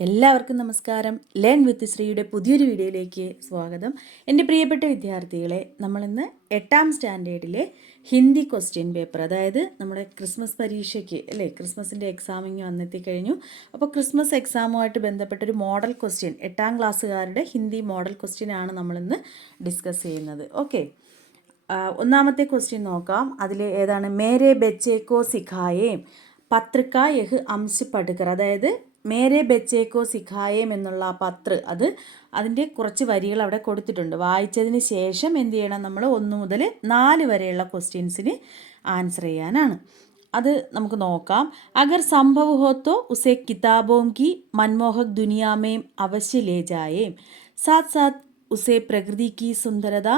എല്ലാവർക്കും നമസ്കാരം. Learn with ശ്രീയുടെ പുതിയൊരു വീഡിയോയിലേക്ക് സ്വാഗതം. എൻ്റെ പ്രിയപ്പെട്ട വിദ്യാർത്ഥികളെ, നമ്മളിന്ന് 8ാം സ്റ്റാൻഡേർഡിലെ ഹിന്ദി ക്വസ്റ്റ്യൻ പേപ്പർ, അതായത് നമ്മുടെ ക്രിസ്മസ് പരീക്ഷയ്ക്ക് അല്ലേ, ക്രിസ്മസിൻ്റെ എക്സാമിങ് വന്നെത്തിക്കഴിഞ്ഞു. അപ്പോൾ ക്രിസ്മസ് എക്സാമുമായിട്ട് ബന്ധപ്പെട്ടൊരു മോഡൽ ക്വസ്റ്റ്യൻ, 8ാം ക്ലാസ്സുകാരുടെ ഹിന്ദി മോഡൽ ക്വസ്റ്റ്യൻ ആണ് നമ്മളിന്ന് ഡിസ്കസ് ചെയ്യുന്നത്. ഓക്കെ, ഒന്നാമത്തെ ക്വസ്റ്റ്യൻ നോക്കാം. അതിൽ ഏതാണ്? മേരെ ബച്ചേക്കോ സിഖായേം പത്രിക യഹ് അംശ് പഠിക്കർ, അതായത് മേരെ ബച്ചേക്കോ സിഖായേം എന്നുള്ള ആ പത്ര, അതിൻ്റെ കുറച്ച് വരികൾ അവിടെ കൊടുത്തിട്ടുണ്ട്. വായിച്ചതിന് ശേഷം എന്ത് ചെയ്യണം? നമ്മൾ 1 മുതൽ 4 വരെയുള്ള ക്വസ്റ്റ്യൻസിന് ആൻസർ ചെയ്യാനാണ്. അത് നമുക്ക് നോക്കാം. അഗർ സംഭവ് ഹോ തോ ഉസേ കിതാബോം കി മൻമോഹക് ദുനിയാമേം അവശ്യ ലേ ജായേം, സാത്ത് സാത്ത് ഉസേ പ്രകൃതി കി സുന്ദരത,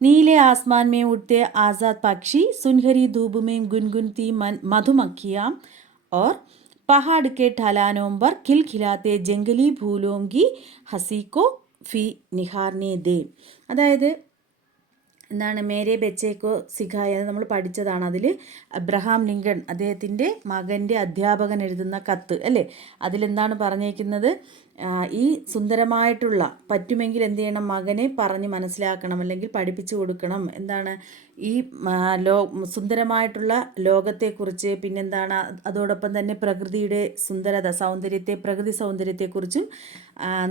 नीले आसमान में उड़ते आज़ाद पक्षी, सुनहरी धूप में गुनगुनती मधुमक्खियाँ और पहाड़ के ढलानों पर खिलखिलाते जंगली फूलों की हंसी को फी निहारने दे. അതായത് എന്താണ്? മേരെ ബച്ചേക്കോ സിഖായ നമ്മൾ പഠിച്ചതാണ്. അതിൽ അബ്രഹാം ലിങ്കൺ അദ്ദേഹത്തിൻ്റെ മകൻ്റെ അധ്യാപകൻ എഴുതുന്ന കത്ത് അല്ലേ, അതിലെന്താണ് പറഞ്ഞേക്കുന്നത്? ഈ സുന്ദരമായിട്ടുള്ള, പറ്റുമെങ്കിൽ എന്ത് ചെയ്യണം? മകനെ പറഞ്ഞ് മനസ്സിലാക്കണം, അല്ലെങ്കിൽ പഠിപ്പിച്ചു കൊടുക്കണം. എന്താണ്? ഈ സുന്ദരമായിട്ടുള്ള ലോകത്തെക്കുറിച്ച്, പിന്നെന്താണ്, അതോടൊപ്പം തന്നെ പ്രകൃതിയുടെ സുന്ദരത, പ്രകൃതി സൗന്ദര്യത്തെക്കുറിച്ചും,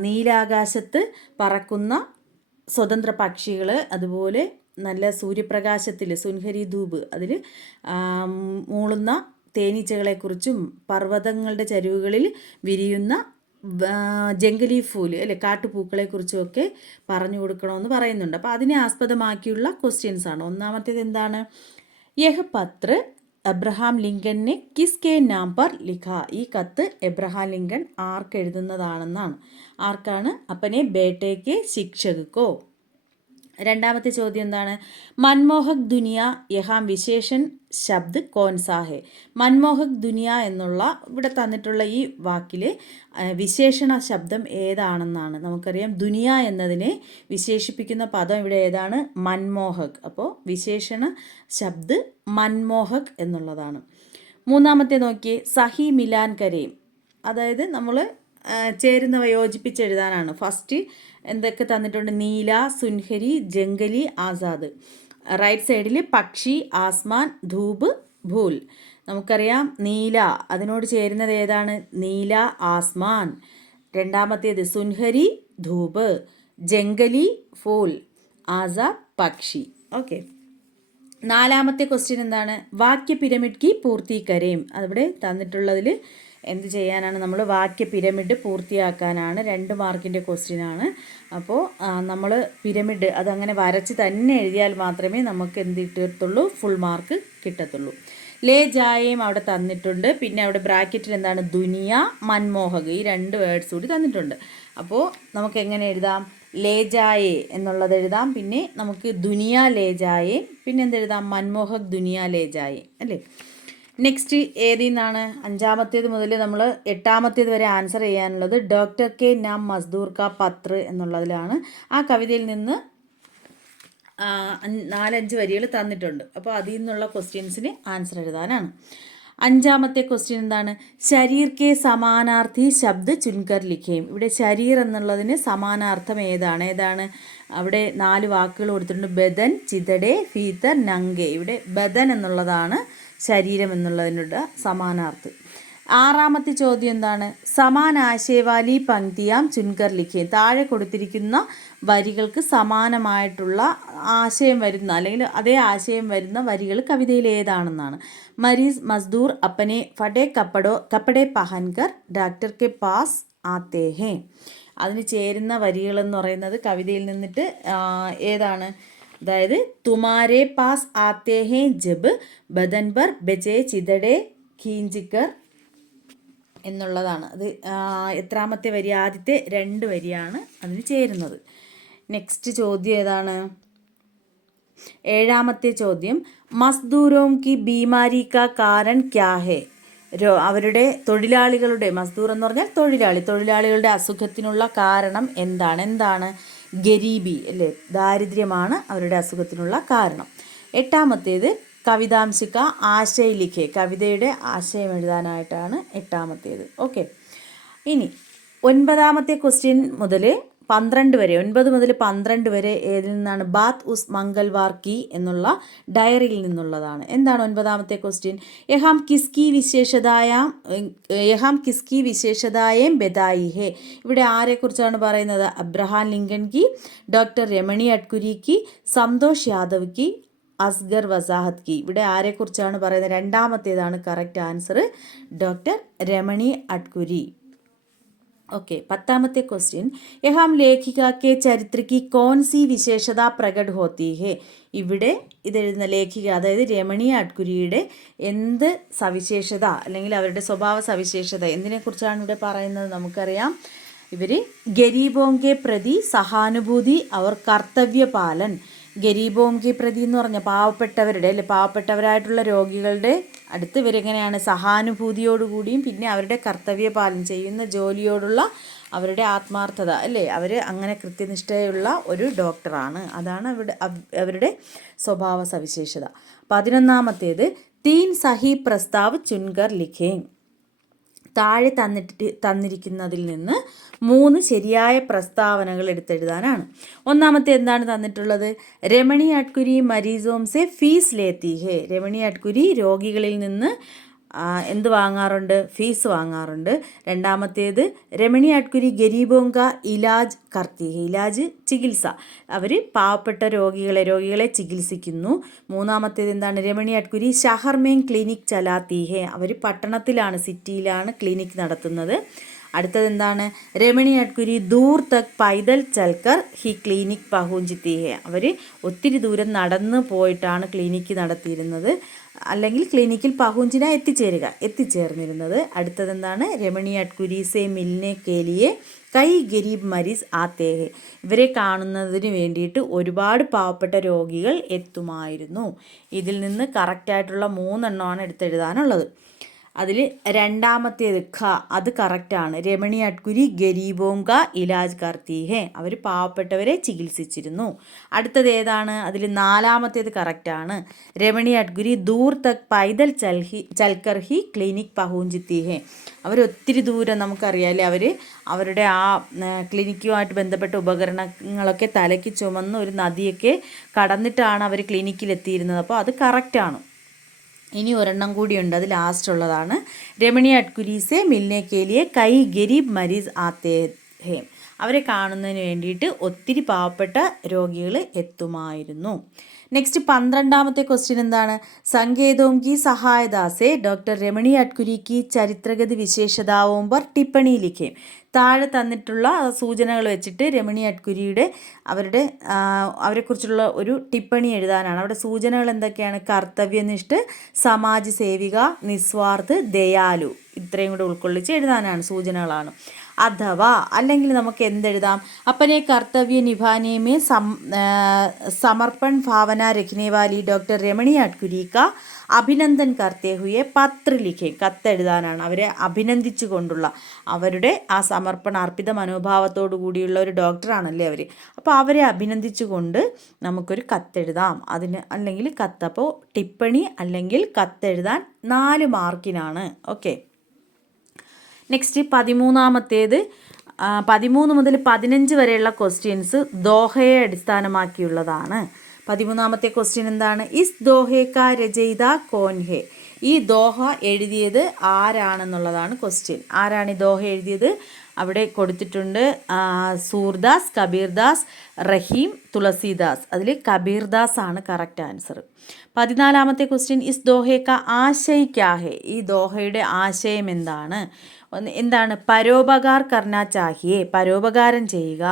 നീലാകാശത്ത് പറക്കുന്ന സ്വതന്ത്ര പക്ഷികൾ, അതുപോലെ നല്ല സൂര്യപ്രകാശത്തിൽ സുൻഹരി ധൂപ്, അതിൽ മൂളുന്ന തേനീച്ചകളെക്കുറിച്ചും, പർവ്വതങ്ങളുടെ ചരിവുകളിൽ വിരിയുന്ന ജംഗലി ഫൂല് അല്ലെ, കാട്ടുപൂക്കളെക്കുറിച്ചുമൊക്കെ പറഞ്ഞു കൊടുക്കണമെന്ന് പറയുന്നുണ്ട്. അപ്പോൾ അതിനെ ആസ്പദമാക്കിയുള്ള ക്വസ്റ്റ്യൻസ് ആണ്. ഒന്നാമത്തേത് എന്താണ്? യഹ് പത്ര എബ്രഹാം ലിങ്കനെ കിസ്കെ നാം പർ ലിഖ, ഈ കത്ത് എബ്രഹാം ലിങ്കൺ ആർക്ക് എഴുതുന്നതാണെന്നാണ്. ആർക്കാണ്? അപ്പനെ ബേട്ടയ്ക്ക് ശിക്ഷകോ. രണ്ടാമത്തെ ചോദ്യം എന്താണ്? മൻമോഹക് ദുനിയ യഹാം വിശേഷൻ ശബ്ദ് കോൻസാഹെ, മൻമോഹക് ദുനിയ എന്നുള്ള ഇവിടെ തന്നിട്ടുള്ള ഈ വാക്കിൽ വിശേഷണ ശബ്ദം ഏതാണെന്നാണ്. നമുക്കറിയാം ദുനിയ എന്നതിനെ വിശേഷിപ്പിക്കുന്ന പദം ഇവിടെ ഏതാണ്? മൻമോഹക്. അപ്പോൾ വിശേഷണ ശബ്ദ് മൻമോഹക് എന്നുള്ളതാണ്. മൂന്നാമത്തെ നോക്കിയേ, സഹി മിലാൻ കരയും, അതായത് നമ്മൾ ചേരുന്നവ യോജിപ്പിച്ചെഴുതാനാണ്. ഫസ്റ്റ് എന്തൊക്കെ തന്നിട്ടുണ്ട്? നീല, സുൻഹരി, ജംഗലി, ആസാദ്. റൈറ്റ് സൈഡിൽ പക്ഷി, ആസ്മാൻ, ധൂപ്, ഭൂൽ. നമുക്കറിയാം നീല, അതിനോട് ചേരുന്നത് ഏതാണ്? നീല, ആസ്മാൻ. രണ്ടാമത്തേത് സുൻഹരി, ധൂപ്, ജംഗലി, ഫൂൽ, ആസാദ്, പക്ഷി. ഓക്കെ, നാലാമത്തെ ക്വസ്റ്റ്യൻ എന്താണ്? വാക്യ പിരമിഡ് കി പൂർത്തി കരേം, അവിടെ തന്നിട്ടുള്ളതിൽ എന്ത് ചെയ്യാനാണ്? നമ്മൾ വാക്യ പിരമിഡ് പൂർത്തിയാക്കാനാണ്. 2 മാർക്കിൻ്റെ ക്വസ്റ്റ്യനാണ്. അപ്പോൾ നമ്മൾ പിരമിഡ് അതങ്ങനെ വരച്ച് തന്നെ എഴുതിയാൽ മാത്രമേ നമുക്ക് എന്ത് കിട്ടത്തുള്ളൂ? ഫുൾ മാർക്ക് കിട്ടത്തുള്ളൂ. ലേ ജായേം അവിടെ തന്നിട്ടുണ്ട്. പിന്നെ അവിടെ ബ്രാക്കറ്റിൽ എന്താണ്? ദുനിയ, മൻമോഹക്, ഈ 2 വേർഡ്സ് കൂടി തന്നിട്ടുണ്ട്. അപ്പോൾ നമുക്ക് എങ്ങനെ എഴുതാം? ലേ ജായേ എന്നുള്ളത് എഴുതാം. പിന്നെ നമുക്ക് ദുനിയ ലേ ജായേ, പിന്നെ എന്തെഴുതാം? മൻമോഹക് ദുനിയ ലേ ജായേ അല്ലേ. നെക്സ്റ്റ് ഏതിൽ നിന്നാണ്? 5ാമത്തേത് മുതൽ നമ്മൾ 8ാമത്തേത് വരെ ആൻസർ ചെയ്യാനുള്ളത് ഡോക്ടർ കെ നാം മസ്ദൂർ കാ പത്ര എന്നുള്ളതിലാണ്. ആ കവിതയിൽ നിന്ന് 4-5 വരികൾ തന്നിട്ടുണ്ട്. അപ്പോൾ അതിൽ നിന്നുള്ള ക്വസ്റ്റ്യൻസിന് ആൻസർ എഴുതാനാണ്. 5ാമത്തെ ക്വസ്റ്റ്യൻ എന്താണ്? ശരീർ കെ സമാനാർത്ഥി ശബ്ദ് ചുൻകർ ലിഖേം, ഇവിടെ ശരീർ എന്നുള്ളതിന് സമാനാർത്ഥം ഏതാണ്? അവിടെ 4 വാക്കുകൾ കൊടുത്തിട്ടുണ്ട്. ബദൻ, ചിതടെ, ഫീതർ, നങ്കെ. ഇവിടെ ബദൻ എന്നുള്ളതാണ് ശരീരം എന്നുള്ളതിനുള്ള സമാനാർത്ഥം. 6ാമത്തെ ചോദ്യം എന്താണ്? സമാൻ ആശയവാലി പങ്ക്തിയാം ചുൻകർ ലിഖേ, താഴെ കൊടുത്തിരിക്കുന്ന വരികൾക്ക് സമാനമായിട്ടുള്ള ആശയം വരുന്ന, അല്ലെങ്കിൽ അതേ ആശയം വരുന്ന വരികൾ കവിതയിൽ ഏതാണെന്നാണ്. മരീസ് മസ്ദൂർ അപ്പനെ ഫടെ കപ്പടെ പഹൻകർ ഡോക്ടർ കെ പാസ് ആത്തേ ഹേ, അതിന് ചേരുന്ന വരികളെന്ന് പറയുന്നത് കവിതയിൽ നിന്നിട്ട് ഏതാണ്? അതായത് തുമാരെ പാസ് ആത്തേ ഹേ ജബ് ബദൻ പർ ബെചേ ചിതടെ ഖീഞ്ചിക്കർ എന്നുള്ളതാണ്. അത് എത്രാമത്തെ വരി? ആദ്യത്തെ 2 വരിയാണ് അതിന് ചേരുന്നത്. നെക്സ്റ്റ് ചോദ്യം ഏതാണ്? 7ാമത്തെ ചോദ്യം, മസ്ദൂരോം കി ബീമാരി കാ കാരൺ ക്യാ ഹേ, അവരുടെ തൊഴിലാളികളുടെ, മസ്ദൂർ എന്ന് പറഞ്ഞാൽ തൊഴിലാളികളുടെ അസുഖത്തിനുള്ള കാരണം എന്താണ്? ഗരീബി അല്ലേ, ദാരിദ്ര്യമാണ് അവരുടെ അസുഖത്തിനുള്ള കാരണം. 8ാമത്തേത് കവിതാംശിക ആശയ ലിഖേ, കവിതയുടെ ആശയം എഴുതാനായിട്ടാണ് 8ാമത്തേത്. ഓക്കെ, ഇനി 9ാമത്തെ ക്വസ്റ്റ്യൻ മുതൽ 12 വരെ 9 മുതൽ 12 വരെ ഏതിൽ നിന്നാണ്? ബാത്ത് ഉസ് മംഗൾവാർ കി എന്നുള്ള ഡയറിയിൽ നിന്നുള്ളതാണ്. എന്താണ് 9ാമത്തെ ക്വസ്റ്റ്യൻ? യഹാം കിസ്കി വിശേഷതായേം ബെദായി ഹേ. ഇവിടെ ആരെക്കുറിച്ചാണ് പറയുന്നത്? അബ്രഹാം ലിങ്കൺ കി, ഡോക്ടർ രമണി അഡ്കുരി കി, സന്തോഷ് യാദവ് കി, അസ്ഗർ വസാഹത്ത് കി. ഇവിടെ ആരെക്കുറിച്ചാണ് പറയുന്നത്? രണ്ടാമത്തേതാണ് correct answer, doctor Ramani Adkuri. Okay 10ാമത്തെ ക്വസ്റ്റ്യൻ യഹാം ലേഖിക കെ ചരിത്ര की कौन सी विशेषता प्रकट होती है. ഇവിടെ ഇതെഴുതുന്ന ലേഖിക അതായത് രമണി അഡ്കുരിയുടെ എന്ത് സവിശേഷത അല്ലെങ്കിൽ അവരുടെ സ്വഭാവ സവിശേഷത എന്തിനെക്കുറിച്ചാണ് ഇവിടെ പറയുന്നത്? നമുക്കറിയാം, ഇവർ ഗരീബോംകെ പ്രതി സഹാനുഭൂതി അവർ കർത്തവ്യപാലൻ. ഗരീബോംകെ പ്രതി എന്ന് പറഞ്ഞ പാവപ്പെട്ടവരായിട്ടുള്ള രോഗികളുടെ അടുത്ത് ഇവരെങ്ങനെയാണ്? സഹാനുഭൂതിയോടുകൂടിയും പിന്നെ അവരുടെ കർത്തവ്യപാലനം ചെയ്യുന്ന ജോലിയോടുള്ള അവരുടെ ആത്മാർത്ഥത അല്ലേ, അവർ അങ്ങനെ കൃത്യനിഷ്ഠയുള്ള ഒരു ഡോക്ടറാണ്. അതാണ് അവരുടെ സ്വഭാവ സവിശേഷത. 11ാമത്തേത് തീൻ സഹി പ്രസ്താവ് ചുൻകർ ലിഖേ. താഴെ തന്നിരിക്കുന്നതിൽ നിന്ന് 3 ശരിയായ പ്രസ്താവനകൾ എടുത്തെഴുതാനാണ്. ഒന്നാമത്തെ എന്താണ് തന്നിട്ടുള്ളത്? രമണി അഡ്കുരി മരീസോം സെ ഫീസ് ലേത്തി ഹേ. രമണി അഡ്കുരി രോഗികളിൽ നിന്ന് എന്ത് വാങ്ങാറുണ്ട്? ഫീസ് വാങ്ങാറുണ്ട്. രണ്ടാമത്തേത് രമണി അഡ്കുരി ഗരീബോങ്ക ഇലാജ് കർത്തി ഹേ. ഇലാജ് ചികിത്സ, അവർ പാവപ്പെട്ട രോഗികളെ ചികിത്സിക്കുന്നു. മൂന്നാമത്തേത് എന്താണ്? രമണി അഡ്കുരി ഷഹർ മേം ക്ലിനിക് ചലാത്തി ഹേ. അവർ പട്ടണത്തിലാണ്, സിറ്റിയിലാണ് ക്ലിനിക് നടത്തുന്നത്. അടുത്തത് എന്താണ്? രമണി അഡ്കുരി ദൂർ തക് പൈദൽ ചൽക്കർ ഹി ക്ലിനിക് പഹുഞ്ചിത്തി ഹേ. അവർ ഒത്തിരി ദൂരം നടന്ന് പോയിട്ടാണ് ക്ലിനിക്ക് നടത്തിയിരുന്നത്, അല്ലെങ്കിൽ ക്ലിനിക്കിൽ പഹുഞ്ചിന എത്തിച്ചേർന്നിരുന്നത്. അടുത്തത് എന്താണ്? രമണി അഡ്കുരി സെ മിൽനെ കേലിയെ കൈ ഗരീബ് മരീസ് ആത്തേ ഹേ. ഇവരെ കാണുന്നതിന് വേണ്ടിയിട്ട് ഒരുപാട് പാവപ്പെട്ട രോഗികൾ എത്തുമായിരുന്നു. ഇതിൽ നിന്ന് കറക്റ്റായിട്ടുള്ള 3 എണ്ണമാണ് എടുത്തെഴുതാനുള്ളത്. അതിൽ രണ്ടാമത്തേത് ഖ, അത് കറക്റ്റാണ്. രമണി അഡ്കുരി ഗരീബോങ്ക ഇലാജ് കർത്തി ഹേ. അവർ പാവപ്പെട്ടവരെ ചികിത്സിച്ചിരുന്നു. അടുത്തത് ഏതാണ്? അതിൽ 4ാമത്തേത് കറക്റ്റാണ്. രമണി അഡ്കുരി ദൂർ തക് പൈദൽ ചൽക്കർ ഹി ക്ലിനിക് പഹുഞ്ചിത്തി ഹേ. അവർ ഒത്തിരി ദൂരം, നമുക്കറിയാമല്ലേ, അവരുടെ ആ ക്ലിനിക്കുമായിട്ട് ബന്ധപ്പെട്ട ഉപകരണങ്ങളൊക്കെ തലയ്ക്ക് ചുമന്ന് ഒരു നദിയൊക്കെ കടന്നിട്ടാണ് അവർ ക്ലിനിക്കിലെത്തിയിരുന്നത്. അപ്പോൾ അത് കറക്റ്റാണ്. ഇനി ഒരെണ്ണം കൂടിയുണ്ട്, അത് ലാസ്റ്റ് ഉള്ളതാണ്. രമണി അഡ്കുരീസെ മിൽനെ കേലിയെ കൈ ഗരീബ് മരീസ് ആത്തേ ഹേ. അവരെ കാണുന്നതിന് വേണ്ടിയിട്ട് ഒത്തിരി പാവപ്പെട്ട രോഗികൾ എത്തുമായിരുന്നു. നെക്സ്റ്റ് 12ാമത്തെ ക്വസ്റ്റ്യൻ എന്താണ്? സങ്കേതോം കി സഹായദാസെ ഡോക്ടർ രമണി അഡ്കുരി കി ചരിത്രഗതി വിശേഷതാവും പർ ടിപ്പണി ലിഖേ. താഴെ തന്നിട്ടുള്ള സൂചനകൾ വെച്ചിട്ട് രമണി അഡ്കുരിയുടെ അവരെക്കുറിച്ചുള്ള ഒരു ടിപ്പണി എഴുതാനാണ്. അവിടെ സൂചനകൾ എന്തൊക്കെയാണ്? കർത്തവ്യനിഷ്ഠ, സമാജ് സേവിക, നിസ്വാർത്ഥ, ദയാലു. ഇത്രയും കൂടെ ഉൾക്കൊള്ളിച്ച് എഴുതാനാണ്, സൂചനകളാണ്. അഥവാ അല്ലെങ്കിൽ നമുക്ക് എന്തെഴുതാം? അപ്പനെ കർത്തവ്യ നിഭാനെ മേ സമർപ്പൺ ഭാവന രഖ്നെ വാലി ഡോക്ടർ രമണി അഡ്കുരി കാ അഭിനന്ദൻ കർത്തേ ഹുയെ പത്ര ലിഖേ. കത്തെഴുതാനാണ്, അവരെ അഭിനന്ദിച്ചു കൊണ്ടുള്ള, അവരുടെ ആ സമർപ്പണാർപ്പിത മനോഭാവത്തോടു കൂടിയുള്ള ഒരു ഡോക്ടറാണല്ലേ അവർ. അപ്പോൾ അവരെ അഭിനന്ദിച്ചു കൊണ്ട് നമുക്കൊരു കത്തെഴുതാം. അല്ലെങ്കിൽ കത്ത്, അപ്പോൾ ടിപ്പണി അല്ലെങ്കിൽ കത്തെഴുതാൻ 4 മാർക്കിനാണ്. ഓക്കെ. നെക്സ്റ്റ് 13ാമത്തേത് 13 മുതൽ 15 വരെയുള്ള ക്വസ്റ്റ്യൻസ് ദോഹയെ അടിസ്ഥാനമാക്കിയുള്ളതാണ്. 13ാമത്തെ ക്വസ്റ്റ്യൻ എന്താണ്? ഇസ് ദോഹെ കാ രചയിത കോൻ ഹെ. ഈ ദോഹ എഴുതിയത് ആരാണെന്നുള്ളതാണ് ക്വസ്റ്റ്യൻ. ആരാണ് ഈ ദോഹ എഴുതിയത്? അവിടെ കൊടുത്തിട്ടുണ്ട് സൂർദാസ്, കബീർദാസ്, റഹീം, തുളസീദാസ്. അതിൽ കബീർദാസ് ആണ് കറക്റ്റ് ആൻസർ. 14ാമത്തെ ക്വസ്റ്റ്യൻ ഇസ് ദോഹെ കാ ആശയ് ക്യാ ഹെ. ഈ ദോഹയുടെ ആശയം എന്താണ്? പരോപകാർ കർണ ചാഹിയെ, പരോപകാരം ചെയ്യുക.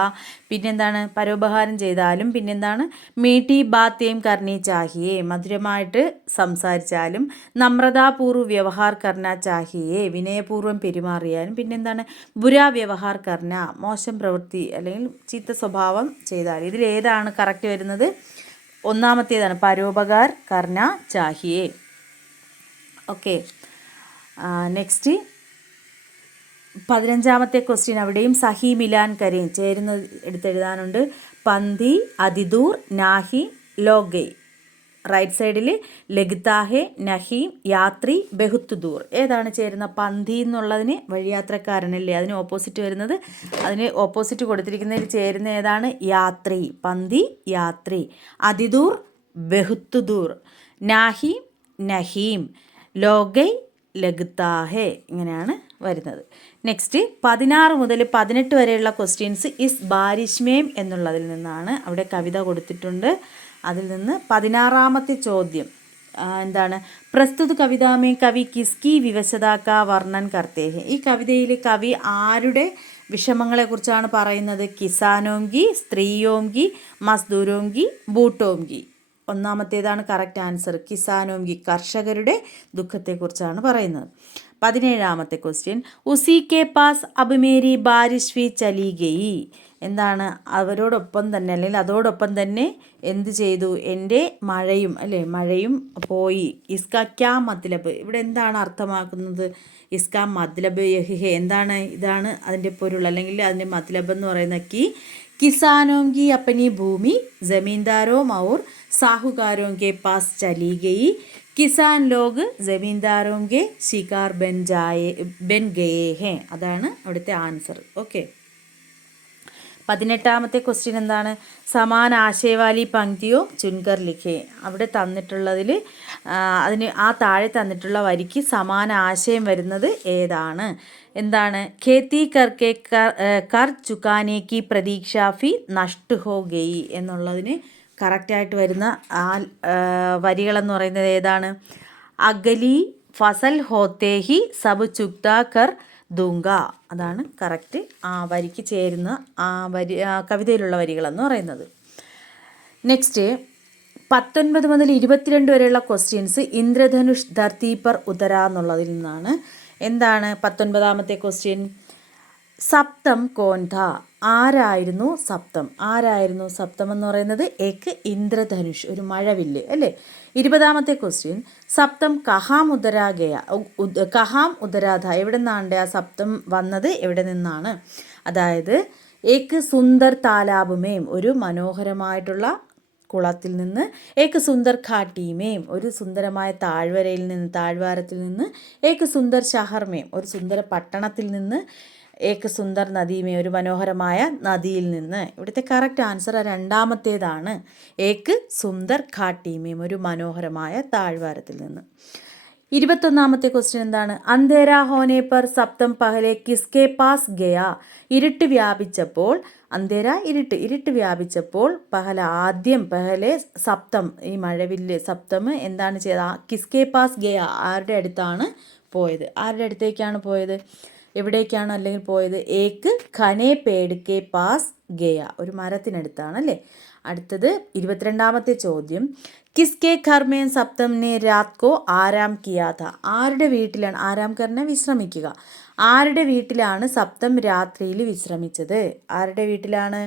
പിന്നെന്താണ്? പരോപകാരം ചെയ്താലും പിന്നെന്താണ്? മീഠി ബാത്തേം കർണി ചാഹിയെ, മധുരമായിട്ട് സംസാരിച്ചാലും. നമ്രതാപൂർവ്വ വ്യവഹാർ കർണ ചാഹിയെ, വിനയപൂർവ്വം പെരുമാറിയാലും. പിന്നെന്താണ്? ബുരാ വ്യവഹാർ കർണ, മോശം പ്രവൃത്തി അല്ലെങ്കിൽ ചീത്ത സ്വഭാവം ചെയ്താൽ. ഇതിലേതാണ് കറക്റ്റ് വരുന്നത്? 1ാമത്തേതാണ്, പരോപകാർ കർണ ചാഹിയെ. ഓക്കെ. നെക്സ്റ്റ് 15ാമത്തെ ക്വസ്റ്റ്യൻ, അവിടെയും സഹി മിലാൻ കരയും ചേരുന്നത് എടുത്തെഴുതാനുണ്ട്. പന്തി, അതിദൂർ, നാഹി, ലോഗൈ. റൈറ്റ് സൈഡിൽ ലഗ്താഹെ, നഹീം, യാത്രി, ബഹുത്ത് ദൂർ. ഏതാണ് ചേരുന്ന? പന്തി എന്നുള്ളതിന് വഴിയാത്രക്കാരനല്ലേ, അതിന് ഓപ്പോസിറ്റ് വരുന്നത്. അതിന് ഓപ്പോസിറ്റ് കൊടുത്തിരിക്കുന്നതിൽ ചേരുന്ന ഏതാണ്? യാത്രി. പന്തി യാത്രി. അതിദൂർ ബഹുത്ത് ദൂർ. നാഹീം നഹീം. ലോഗൈ ലഗ്താഹെ. ഇങ്ങനെയാണ് വരുന്നത്. നെക്സ്റ്റ് 16 മുതൽ 18 വരെയുള്ള ക്വസ്റ്റ്യൻസ് ഇസ് ബാരിഷ്മേം എന്നുള്ളതിൽ നിന്നാണ്. അവിടെ കവിത കൊടുത്തിട്ടുണ്ട്. അതിൽ നിന്ന് 16ാമത്തെ ചോദ്യം എന്താണ്? പ്രസ്തുത കവിതാമേ കവി കിസ്കി വിവശതാ കാ വർണ്ണൻ കർത്തേ ഹെ. ഈ കവിതയിൽ കവി ആരുടെ വിഷമങ്ങളെക്കുറിച്ചാണ് പറയുന്നത്? കിസാനോംകി, സ്ത്രീയോംകി, മസ്ദൂരോംകി, ബൂട്ടോംകി. ഒന്നാമത്തേതാണ് കറക്റ്റ് ആൻസർ. കിസാനോംകി, കർഷകരുടെ ദുഃഖത്തെക്കുറിച്ചാണ് പറയുന്നത്. 17ാമത്തെ ക്വസ്റ്റ്യൻ ഉസി കെ പാസ് അബ് മേരി ബാരിഷ് വി ചലി ഗയി. എന്താണ്? അവരോടൊപ്പം തന്നെ അല്ലെങ്കിൽ അതോടൊപ്പം തന്നെ എന്ത് ചെയ്തു? എൻ്റെ മഴയും അല്ലേ, മഴയും പോയി. ഇസ്ക ക്യാ മത്ലബ്. ഇവിടെ എന്താണ് അർത്ഥമാക്കുന്നത്? ഇസ്ക മത്ലബ് യഹി ഹെ. എന്താണ്? ഇതാണ് അതിൻ്റെ പൊരുൾ അല്ലെങ്കിൽ അതിൻ്റെ മത്ലബ് എന്ന് പറയുന്ന കിസാനോं की अपनी भूमि जमींदारों और साहूकारों के पास चली गई. കിസാൻ ലോഗ് ജമീന്ദാരോं के शिकार बन गए हैं. അതാണ് അവിടുത്തെ ആൻസർ. ഓക്കെ. 18ാമത്തെ ക്വസ്റ്റ്യൻ എന്താണ്? സമാന ആശയവാലി പങ്ക്തിയോ ചുൻകർ ലിഖേ. അവിടെ തന്നിട്ടുള്ളതിൽ ആ താഴെ തന്നിട്ടുള്ള വരിക്ക് സമാന ആശയം വരുന്നത് ഏതാണ്? എന്താണ്? ഖേത്തി കർക്കെ കർ ചുക്കാനേക്ക് പ്രതീക്ഷ ഫി നഷ്ട ഹോ ഗയി എന്നുള്ളതിന് കറക്റ്റായിട്ട് വരുന്ന ആ വരികളെന്ന് പറയുന്നത് ഏതാണ്? അഗലി ഫസൽ ഹോത്തേ ഹി സബ് ചുക്താ കർ ദൂങ്ക. അതാണ് കറക്റ്റ് ആ വരിക്ക് ചേരുന്ന കവിതയിലുള്ള വരികളെന്ന് പറയുന്നത്. നെക്സ്റ്റ് 19 മുതൽ 22 വരെയുള്ള ക്വസ്റ്റ്യൻസ് ഇന്ദ്രധനുഷ് ധർത്തി പർ ഉതര എന്നുള്ളതിൽ നിന്നാണ്. എന്താണ് 19ാമത്തെ ക്വസ്റ്റ്യൻ? സപ്തം കോൻ ഥ. ആരായിരുന്നു സപ്തം? ആരായിരുന്നു സപ്തം എന്ന് പറയുന്നത്? ഏക്ക് ഇന്ദ്രധനുഷ്, ഒരു മഴവില്ല് അല്ലേ. 20ാമത്തെ ക്വസ്റ്റ്യൻ സപ്തം കഹാം ഉദരാ ഗയ. കഹാം ഉദരാധ. എവിടെ നിന്നാണ് ആ സപ്തം വന്നത്? എവിടെ നിന്നാണ്? അതായത് ഏക്ക് സുന്ദർ താലാബുമേം, ഒരു മനോഹരമായിട്ടുള്ള കുളത്തിൽ നിന്ന്, ഏക്ക് സുന്ദർ ഘാട്ടിമേം, ഒരു സുന്ദരമായ താഴ്വാരത്തിൽ നിന്ന്, ഏക്ക് സുന്ദർ ഷഹർമേം, ഒരു സുന്ദര പട്ടണത്തിൽ നിന്ന്, ഏക്ക് സുന്ദർ നദീമേ, ഒരു മനോഹരമായ നദിയിൽ നിന്ന്. ഇവിടുത്തെ കറക്റ്റ് ആൻസർ രണ്ടാമത്തേതാണ്. ഏക്ക് സുന്ദർ ഘാട്ടിമേം, ഒരു മനോഹരമായ താഴ്വാരത്തിൽ നിന്ന്. 21ാമത്തെ ക്വസ്റ്റ്യൻ എന്താണ്? അന്ധേരാ ഹോനെ പർ സപ്തം പഹലെ കിസ്കെ പാസ് ഗയ. ഇരുട്ട് വ്യാപിച്ചപ്പോൾ, അന്ധേര ഇരുട്ട് വ്യാപിച്ചപ്പോൾ, പഹലെ സപ്തം, ഈ മഴവില്ല് സപ്തം എന്താണ് ചെയ്തത്? കിസ്കെ പാസ് ഗയ, ആരുടെ അടുത്താണ് പോയത്? ആരുടെ അടുത്തേക്കാണ് പോയത്? എവിടേക്കാണ് അല്ലെങ്കിൽ പോയത്? ഏക്ക് ഘനെ പേട് കെ പാസ് ഗയ, ഒരു മരത്തിനടുത്താണ് അല്ലേ. അടുത്തത് 22ാമത്തെ ചോദ്യം കിസ്കെ ഘർ മേ സപ്തം നെ രാത് കോ ആരാം കിയാ ഥ. ആരുടെ വീട്ടിലാണ്? ആരാം കർണ വിശ്രമിക്കുക. ആരുടെ വീട്ടിലാണ് സപ്തം രാത്രിയിൽ വിശ്രമിച്ചത്? ആരുടെ വീട്ടിലാണ്?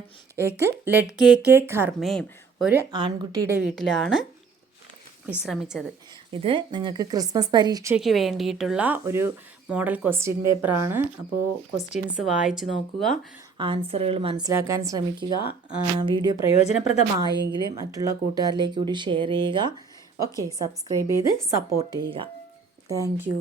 ഏക്ക് ലഡ്കെ കെ ഘർ മേ, ഒരു ആൺകുട്ടിയുടെ വീട്ടിലാണ് വിശ്രമിച്ചത്. ഇത് നിങ്ങൾക്ക് ക്രിസ്മസ് പരീക്ഷയ്ക്ക് വേണ്ടിയിട്ടുള്ള ഒരു മോഡൽ ക്വസ്റ്റ്യൻ പേപ്പറാണ്. അപ്പോൾ ക്വസ്റ്റ്യൻസ് വായിച്ച് നോക്കുക, ആൻസറുകൾ മനസ്സിലാക്കാൻ ശ്രമിക്കുക. വീഡിയോ പ്രയോജനപ്രദമായെങ്കിൽ മറ്റുള്ള കൂട്ടുകാരിലേക്ക് കൂടി ഷെയർ ചെയ്യുക. ഓക്കെ, സബ്സ്ക്രൈബ് ചെയ്ത് സപ്പോർട്ട് ചെയ്യുക. Thank you.